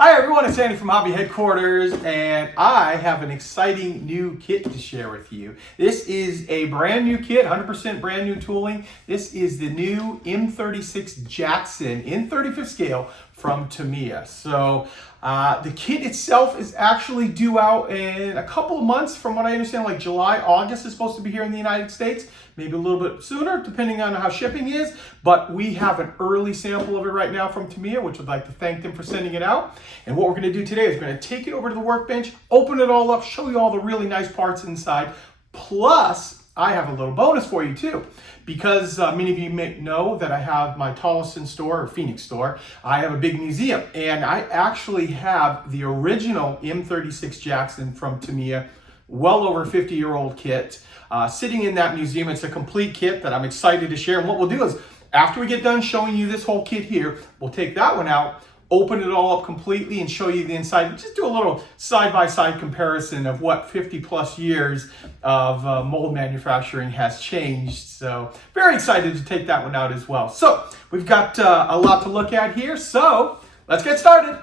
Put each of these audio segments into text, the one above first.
Hi everyone, it's Andy from Hobby Headquarters, and I have an exciting new kit to share with you. This is a brand new kit, 100% brand new tooling. This is the new M36 Jackson in 35th scale from Tamiya. So the kit itself is actually due out in a couple of months. From what I understand, like July, August is supposed to be here in the United States. Maybe a little bit sooner, depending on how shipping is. But we have an early sample of it right now from Tamiya, which I'd like to thank them for sending it out. And what we're going to do today is we're going to take it over to the workbench, open it all up, show you all the really nice parts inside. Plus, I have a little bonus for you too. Because many of you may know that I have my TOLLESON store, or Phoenix store. I have a big museum, and I actually have the original M36 Jackson from Tamiya, well over 50-year-old kit, sitting in that museum. It's a complete kit that I'm excited to share. And what we'll do is, after we get done showing you this whole kit here, we'll take that one out, open it all up completely and show you the inside. Just do a little side-by-side comparison of what 50 plus years of mold manufacturing has changed. So very excited to take that one out as well. So we've got a lot to look at here. So let's get started.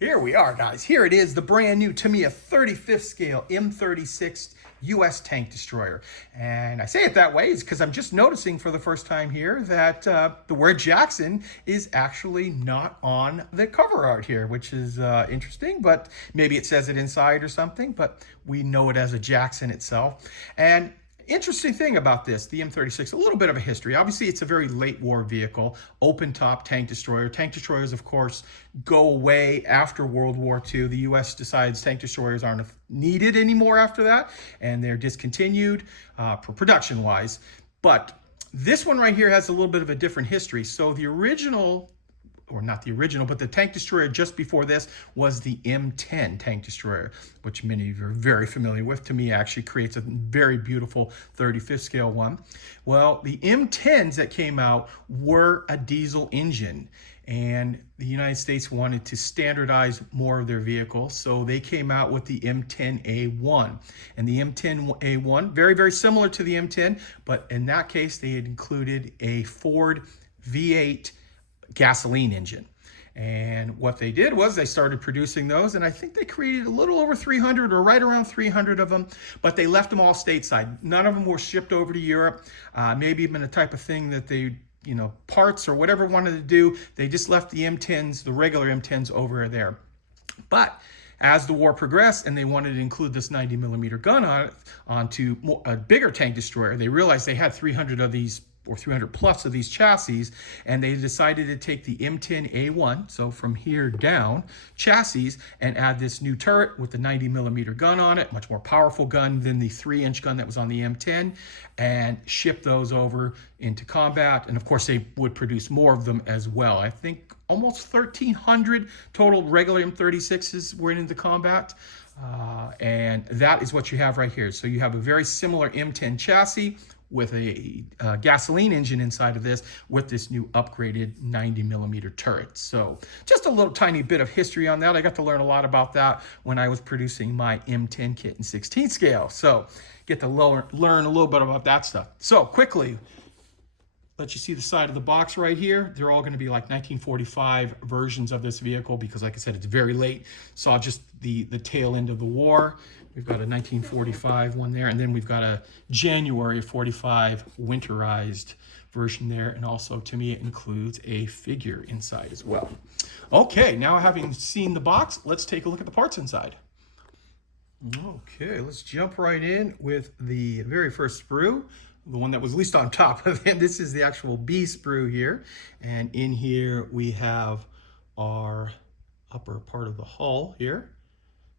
Here we are, guys. Here it is, the brand new Tamiya 35th scale M36 US tank destroyer. And I say it that way is because I'm just noticing for the first time here that the word Jackson is actually not on the cover art here, which is interesting, but maybe it says it inside or something, but we know it as a Jackson itself. And interesting thing about this, the M36, a little bit of a history. Obviously, it's a very late war vehicle, open top tank destroyer. Tank destroyers, of course, go away after World War II. The U.S. decides tank destroyers aren't needed anymore after that, and they're discontinued for production-wise. But this one right here has a little bit of a different history. So the original, or not the original, but the tank destroyer just before this was the M10 tank destroyer, which many of you are very familiar with. To me, actually creates a very beautiful 35th scale one. Well, the M10s that came out were a diesel engine, and the United States wanted to standardize more of their vehicles, so they came out with the M10A1. And the M10A1, very, very similar to the M10, but in that case, they had included a Ford V8 gasoline engine. And what they did was they started producing those, and I think they created a little over 300 or right around 300 of them, but they left them all stateside. None of them were shipped over to Europe. Maybe even the type of thing that they, parts or whatever wanted to do, they just left the M10s, the regular M10s over there. But as the war progressed and they wanted to include this 90mm gun on it, onto a bigger tank destroyer, they realized they had 300 of these or 300 plus of these chassis, and they decided to take the M10A1, so from here down, chassis, and add this new turret with the 90mm gun on it, much more powerful gun than the 3-inch gun that was on the M10, and ship those over into combat. And of course, they would produce more of them as well. I think almost 1,300 total regular M36s went into combat. And that is what you have right here. So you have a very similar M10 chassis with a gasoline engine inside of this with this new upgraded 90mm turret. So just a little tiny bit of history on that. I got to learn a lot about that when I was producing my M10 kit in 16 scale. So get to learn a little bit about that stuff. So quickly, let you see the side of the box right here. They're all going to be like 1945 versions of this vehicle because, like I said, it's very late. Saw just the tail end of the war. We've got a 1945 one there, and then we've got a January 45 winterized version there, and also to me it includes a figure inside as well. Okay, now having seen the box, let's take a look at the parts inside. Okay, let's jump right in with the very first sprue, the one that was least on top of it. This is the actual B sprue here, and in here we have our upper part of the hull here.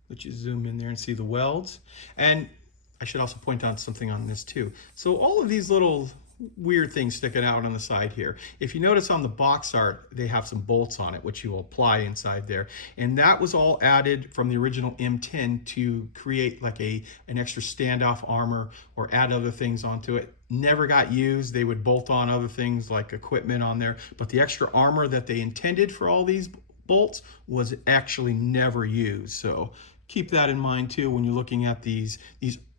Let you zoom in there and see the welds. And I should also point out something on this too. So all of these little weird things sticking out on the side here. If you notice on the box art, they have some bolts on it, which you will apply inside there. And that was all added from the original M10 to create like an extra standoff armor or add other things onto it. Never got used. They would bolt on other things like equipment on there. But the extra armor that they intended for all these bolts was actually never used. So keep that in mind too when you're looking at these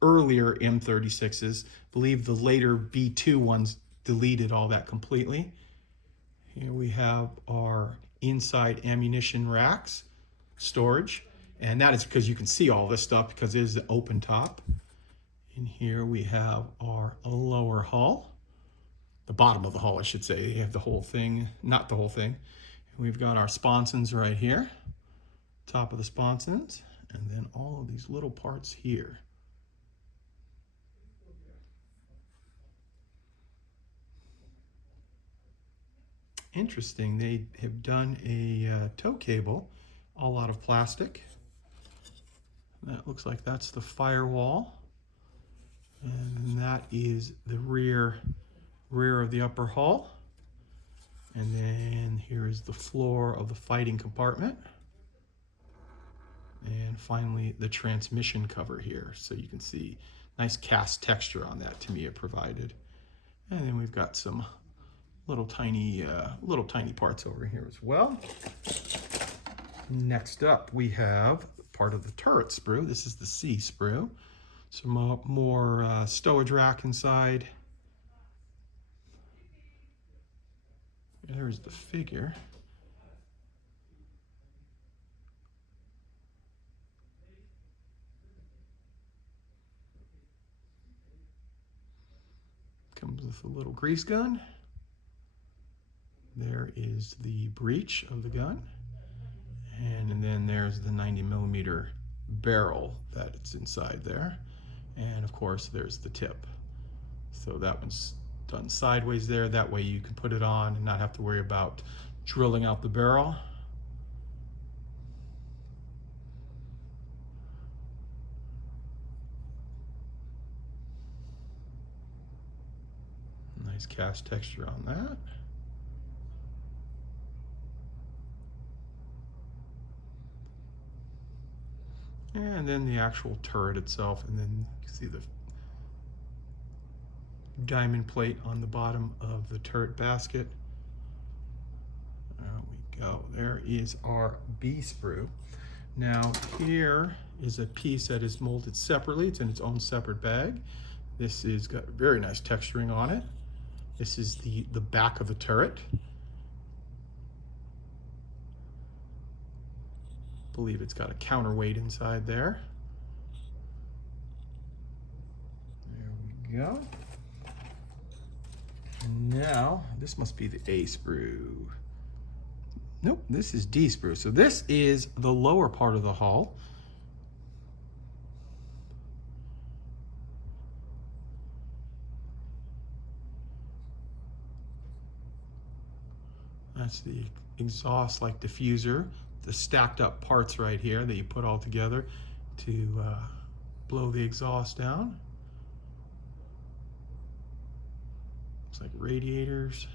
earlier M36s. I believe the later B2 ones deleted all that completely. Here we have our inside ammunition racks, storage, and that is because you can see all this stuff because it is the open top. And here we have our lower hull, the bottom of the hull, I should say. You have the whole thing, not the whole thing. We've got our sponsons right here, top of the sponsons, and then all of these little parts here. Interesting, they have done a tow cable all out of plastic. That looks like that's the firewall. And that is the rear of the upper hull. And then here is the floor of the fighting compartment. And finally, the transmission cover here. So you can see nice cast texture on that Tamiya provided. And then we've got some little tiny parts over here as well. Next up, we have part of the turret sprue. This is the C sprue. Some more stowage rack inside. There's the figure. Comes with a little grease gun. There is the breech of the gun. And then there's the 90mm barrel that it's inside there. And of course, there's the tip. So that one's done sideways there. That way you can put it on and not have to worry about drilling out the barrel. Nice cast texture on that. And then the actual turret itself, and then you can see the diamond plate on the bottom of the turret basket. There we go. There is our B sprue. Now here is a piece that is molded separately. It's in its own separate bag. This has got very nice texturing on it. This is the back of the turret. I believe it's got a counterweight inside there. There we go. Now, this must be the A sprue. Nope, this is D sprue. So this is the lower part of the hull. That's the exhaust like diffuser, the stacked up parts right here that you put all together to blow the exhaust down. Looks like radiators.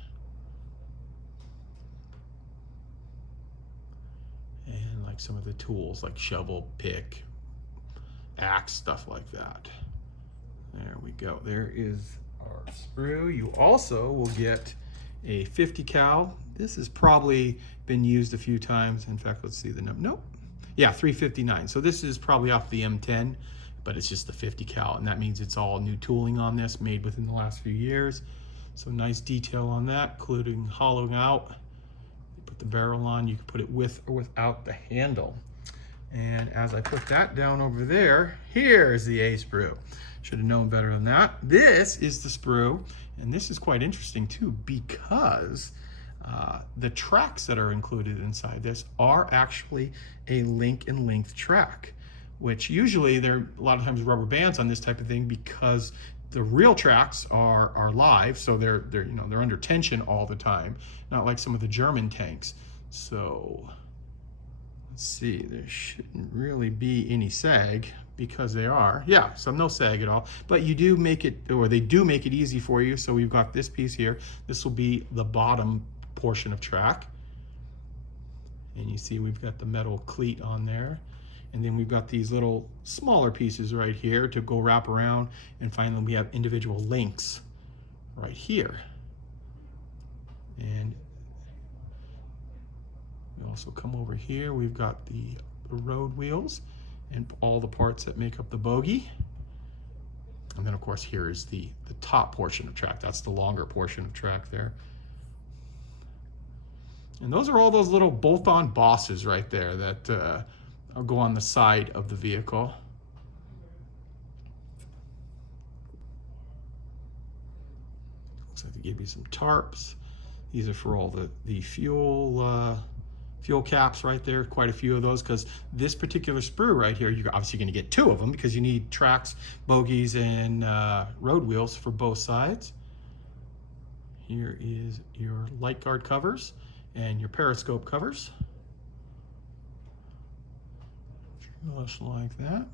And like some of the tools like shovel, pick, axe, stuff like that. There we go. There is our sprue. You also will get a 50 cal. This has probably been used a few times. In fact, let's see the number. Nope. Yeah, 359. So this is probably off the M10, but it's just the 50 cal, and that means it's all new tooling on this, made within the last few years. So nice detail on that, including hollowing out. You put the barrel on, you can put it with or without the handle. And as I put that down over there, here's the A sprue. Should have known better than that. This is the sprue, and this is quite interesting too, because the tracks that are included inside this are actually a link and length track, which usually there are a lot of times rubber bands on this type of thing because the real tracks are live, so they're under tension all the time, not like some of the German tanks. So let's see, there shouldn't really be any sag because they are, yeah, so no sag at all, but you do make it, or they do make it easy for you. So we've got this piece here. This will be the bottom portion of track. And you see we've got the metal cleat on there. And then we've got these little smaller pieces right here to go wrap around. And finally we have individual links right here. And we also come over here, we've got the road wheels and all the parts that make up the bogie. And then of course here is the top portion of track. That's the longer portion of track there. And those are all those little bolt-on bosses right there that go on the side of the vehicle. Looks like they give you some tarps. These are for all the fuel caps right there, quite a few of those, because this particular sprue right here, you're obviously going to get two of them because you need tracks, bogies, and road wheels for both sides. Here is your light guard covers and your periscope covers. Just like that.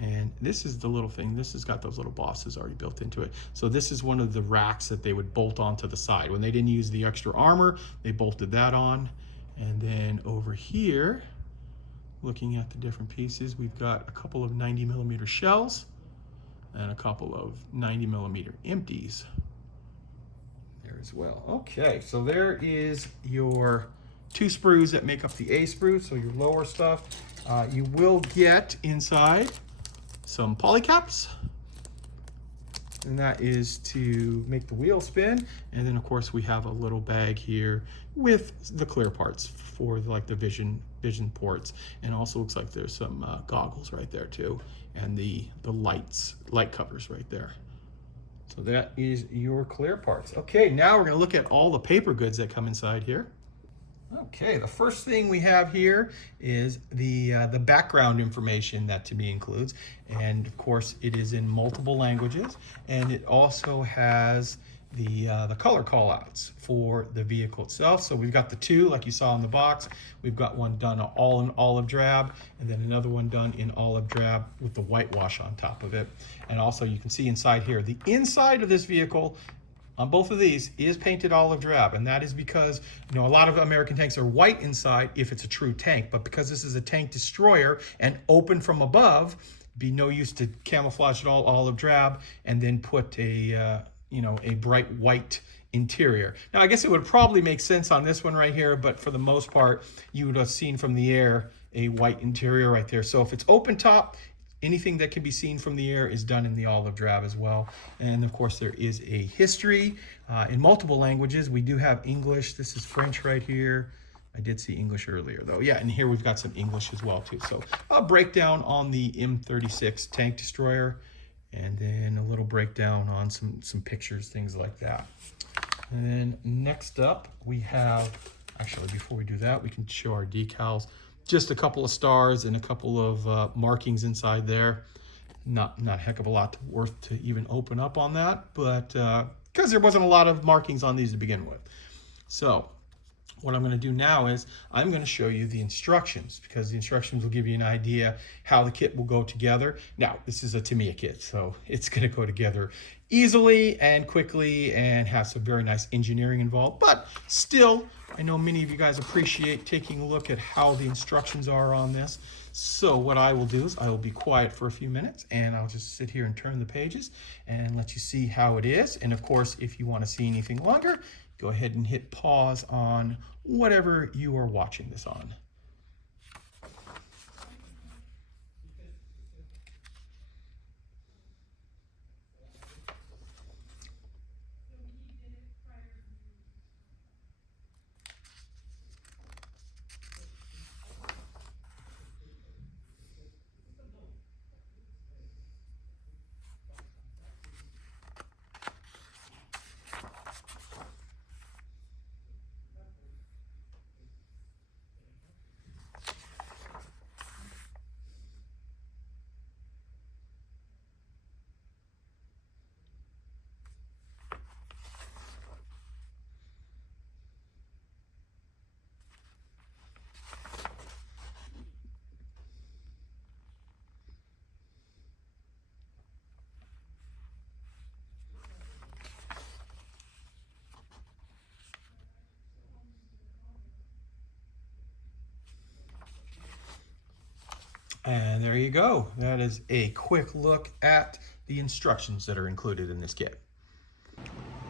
And this is the little thing. This has got those little bosses already built into it. So this is one of the racks that they would bolt onto the side. When they didn't use the extra armor, they bolted that on. And then over here, looking at the different pieces, we've got a couple of 90mm shells and a couple of 90mm empties there as well. Okay, so there is your two sprues that make up the A sprue, so your lower stuff. You will get inside some polycaps, and that is to make the wheel spin. And then of course we have a little bag here with the clear parts for like the vision ports, and also looks like there's some goggles right there too, and the light covers right there. So that is your clear parts. Okay, now we're going to look at all the paper goods that come inside here. Okay, the first thing we have here is the background information that Tamiya includes, and of course it is in multiple languages, and it also has the color callouts for the vehicle itself. So we've got the two, like you saw in the box. We've got one done all in olive drab, and then another one done in olive drab with the whitewash on top of it. And also you can see inside here, the inside of this vehicle on both of these is painted olive drab, and that is because, you know, a lot of American tanks are white inside if it's a true tank, but because this is a tank destroyer and open from above, it'd be no use to camouflage it all olive drab and then put a bright white interior. Now, I guess it would probably make sense on this one right here, but for the most part, you would have seen from the air a white interior right there. So if it's open top, anything that can be seen from the air is done in the olive drab as well. And of course there is a history in multiple languages. We do have English. This is French right here. I did see English earlier though. Yeah, and here we've got some English as well too. So a breakdown on the M36 tank destroyer, and then a little breakdown on some pictures, things like that. And then next up we have, actually before we do that, we can show our decals. Just a couple of stars and a couple of markings inside there. Not a heck of a lot worth to even open up on that, but because there wasn't a lot of markings on these to begin with. So what I'm going to do now is I'm going to show you the instructions, because the instructions will give you an idea how the kit will go together. Now, this is a Tamiya kit, so it's going to go together easily and quickly and have some very nice engineering involved, but still, I know many of you guys appreciate taking a look at how the instructions are on this. So what I will do is I will be quiet for a few minutes, and I'll just sit here and turn the pages and let you see how it is. And of course, if you want to see anything longer, go ahead and hit pause on whatever you are watching this on. And there you go. That is a quick look at the instructions that are included in this kit.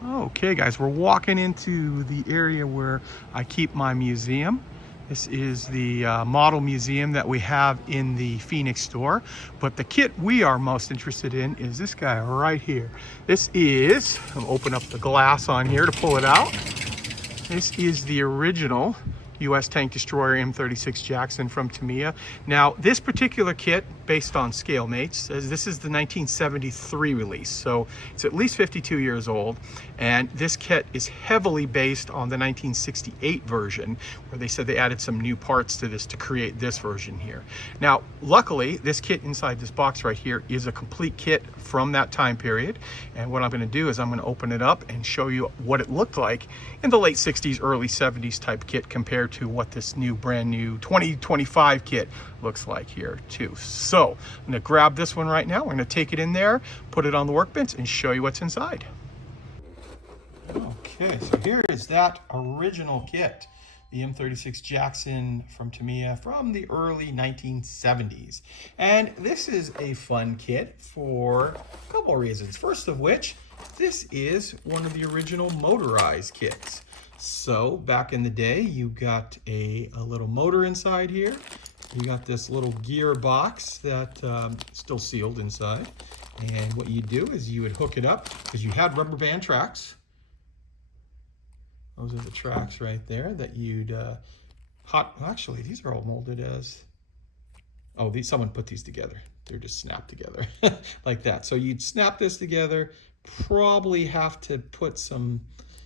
Okay guys, we're walking into the area where I keep my museum. This is the model museum that we have in the Phoenix store. But the kit we are most interested in is this guy right here. This is, I'll open up the glass on here to pull it out. This is the original U.S. Tank Destroyer M36 Jackson from Tamiya. Now, this particular kit, based on scale mates, says this is the 1973 release, so it's at least 52 years old. And this kit is heavily based on the 1968 version, where they said they added some new parts to this to create this version here. Now, luckily, this kit inside this box right here is a complete kit from that time period. And what I'm going to do is I'm going to open it up and show you what it looked like in the late 60s, early 70s type kit compared to what this new brand new 2025 kit looks like here too. So I'm going to grab this one right now. We're going to take it in there, put it on the workbench, and show you what's inside. Okay, so here is that original kit, the M36 Jackson from Tamiya from the early 1970s. And this is a fun kit for a couple of reasons. First of which, this is one of the original motorized kits. So back in the day, you got a little motor inside here. You got this little gear box that still sealed inside. And what you do is you would hook it up because you had rubber band tracks. Those are the tracks right there that you'd actually, these are all molded as, oh, someone put these together. They're just snapped together like that. So you'd snap this together, probably have to put some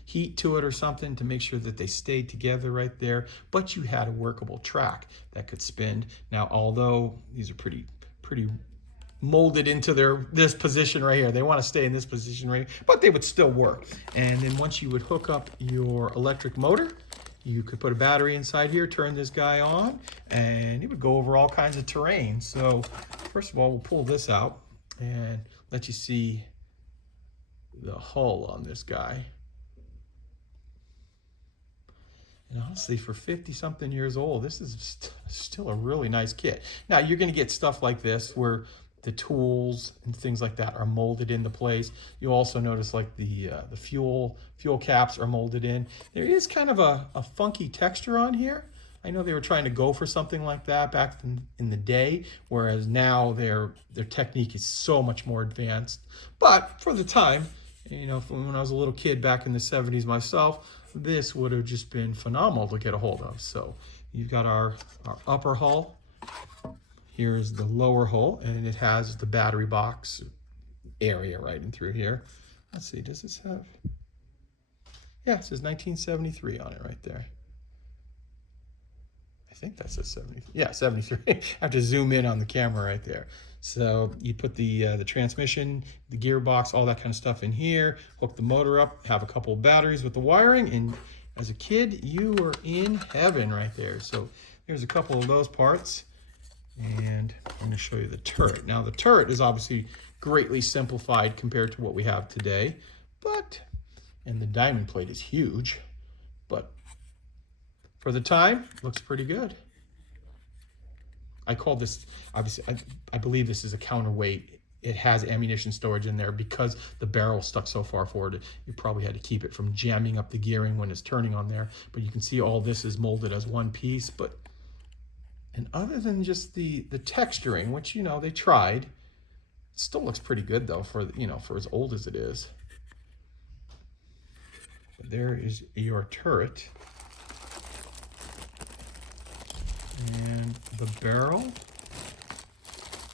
heat to it or something to make sure that they stayed together right there, but you had a workable track that could spin. Now, although these are pretty molded into this position right here. They want to stay in this position right here, but they would still work. And then once you would hook up your electric motor, you could put a battery inside here, turn this guy on, and it would go over all kinds of terrain. So first of all, we'll pull this out and let you see the hull on this guy. And honestly, for 50-something years old, this is still a really nice kit. Now, you're going to get stuff like this where the tools and things like that are molded into place. You also notice like the fuel caps are molded in. There is kind of a funky texture on here. I know they were trying to go for something like that back in the day, whereas now their technique is so much more advanced. But for the time, you know, when I was a little kid back in the 70s myself, this would have just been phenomenal to get a hold of. So you've got our upper hull. Here's the lower hull, and it has the battery box area right in through here. Let's see, does this have? Yeah, it says 1973 on it right there. I think that says 73. Yeah, 73. I have to zoom in on the camera right there. So you put the transmission, the gearbox, all that kind of stuff in here, hook the motor up, have a couple of batteries with the wiring, and as a kid, you were in heaven right there. So there's a couple of those parts. And I'm going to show you the turret. Now the turret is obviously greatly simplified compared to what we have today, and the diamond plate is huge, but for the time, looks pretty good. I call this, obviously, I believe this is a counterweight. It has ammunition storage in there because the barrel stuck so far forward. You probably had to keep it from jamming up the gearing when it's turning on there, but you can see all this is molded as one piece. And other than just the texturing, which, you know, they tried, it still looks pretty good though for, you know, for as old as it is. But there is your turret. And the barrel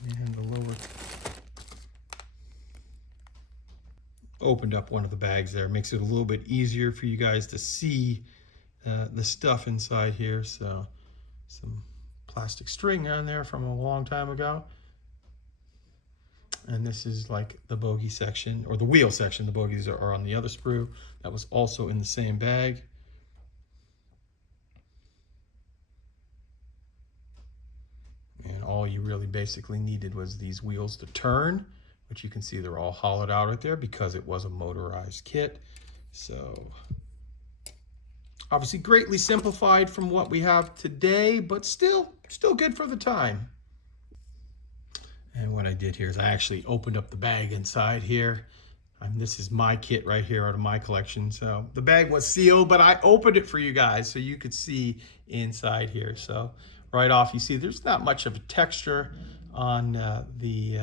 and the lower. Opened up one of the bags there. Makes it a little bit easier for you guys to see the stuff inside here. So some plastic string on there from a long time ago. And this is like the bogey section, or the wheel section. The bogeys are on the other sprue. That was also in the same bag. And all you really basically needed was these wheels to turn, which you can see they're all hollowed out right there because it was a motorized kit. So obviously greatly simplified from what we have today, but still good for the time. And what I did here is I actually opened up the bag inside here. This is my kit right here out of my collection. So the bag was sealed, but I opened it for you guys so you could see inside here. So right off, you see there's not much of a texture on the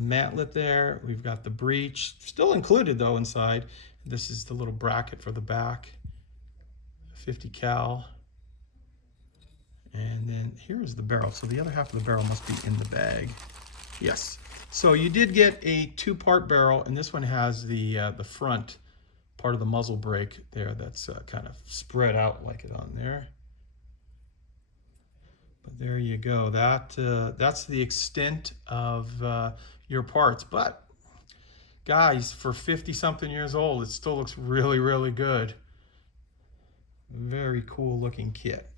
mantlet there. We've got the breech, still included though inside. This is the little bracket for the back, 50 cal. And then here is the barrel. So the other half of the barrel must be in the bag. Yes. So you did get a two-part barrel, and this one has the front part of the muzzle brake there that's kind of spread out like it on there. But there you go. That's the extent of your parts. But guys, for 50-something years old, it still looks really, really good. Very cool looking kit.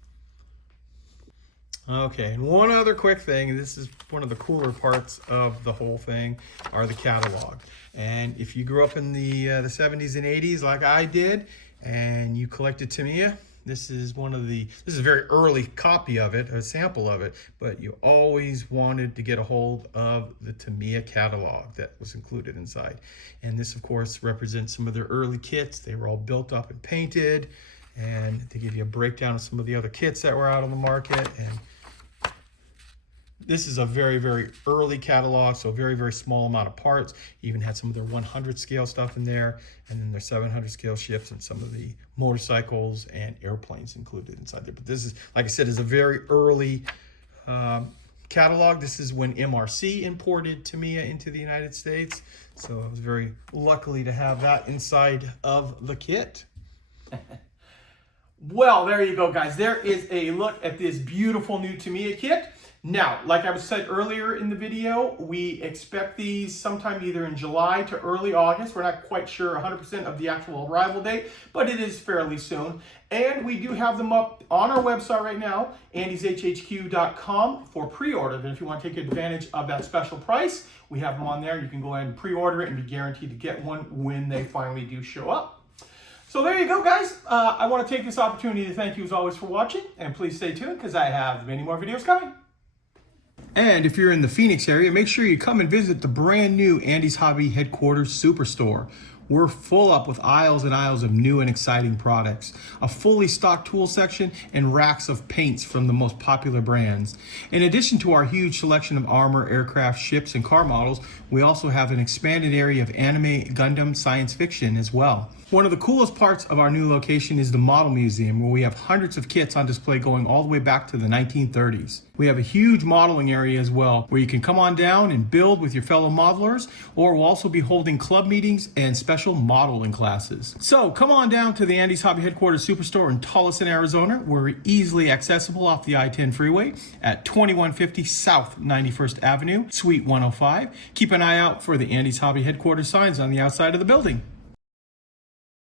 Okay, and one other quick thing, and this is one of the cooler parts of the whole thing, are the catalog. And if you grew up in the 70s and 80s like I did, and you collected Tamiya, this is a very early copy of it, a sample of it, but you always wanted to get a hold of the Tamiya catalog that was included inside. And this, of course, represents some of their early kits. They were all built up and painted, and they give you a breakdown of some of the other kits that were out on the market. And this is a very, very early catalog, so a very, very small amount of parts. Even had some of their 100 scale stuff in there, and then their 700 scale ships and some of the motorcycles and airplanes included inside there. But this is, like I said, is a very early catalog. This is when MRC imported Tamiya into the United States. So I was very lucky to have that inside of the kit. Well, there you go, guys. There is a look at this beautiful new Tamiya kit. Now, like I said earlier in the video, we expect these sometime either in July to early August. We're not quite sure 100% of the actual arrival date, but it is fairly soon. And we do have them up on our website right now, andyshhq.com, for pre-order. Then if you want to take advantage of that special price, we have them on there. You can go ahead and pre-order it and be guaranteed to get one when they finally do show up. So there you go, guys. I want to take this opportunity to thank you as always for watching, and please stay tuned because I have many more videos coming. And if you're in the Phoenix area, make sure you come and visit the brand new Andy's Hobby Headquarters Superstore. We're full up with aisles and aisles of new and exciting products, a fully stocked tool section, and racks of paints from the most popular brands. In addition to our huge selection of armor, aircraft, ships, and car models, we also have an expanded area of anime, Gundam, science fiction as well. One of the coolest parts of our new location is the Model Museum, where we have hundreds of kits on display going all the way back to the 1930s. We have a huge modeling area as well, where you can come on down and build with your fellow modelers, or we'll also be holding club meetings and special modeling classes. So come on down to the Andy's Hobby Headquarters Superstore in TOLLESON, Arizona. We're easily accessible off the I-10 freeway at 2150 South 91st Avenue, Suite 105. Keep an eye out for the Andy's Hobby Headquarters signs on the outside of the building.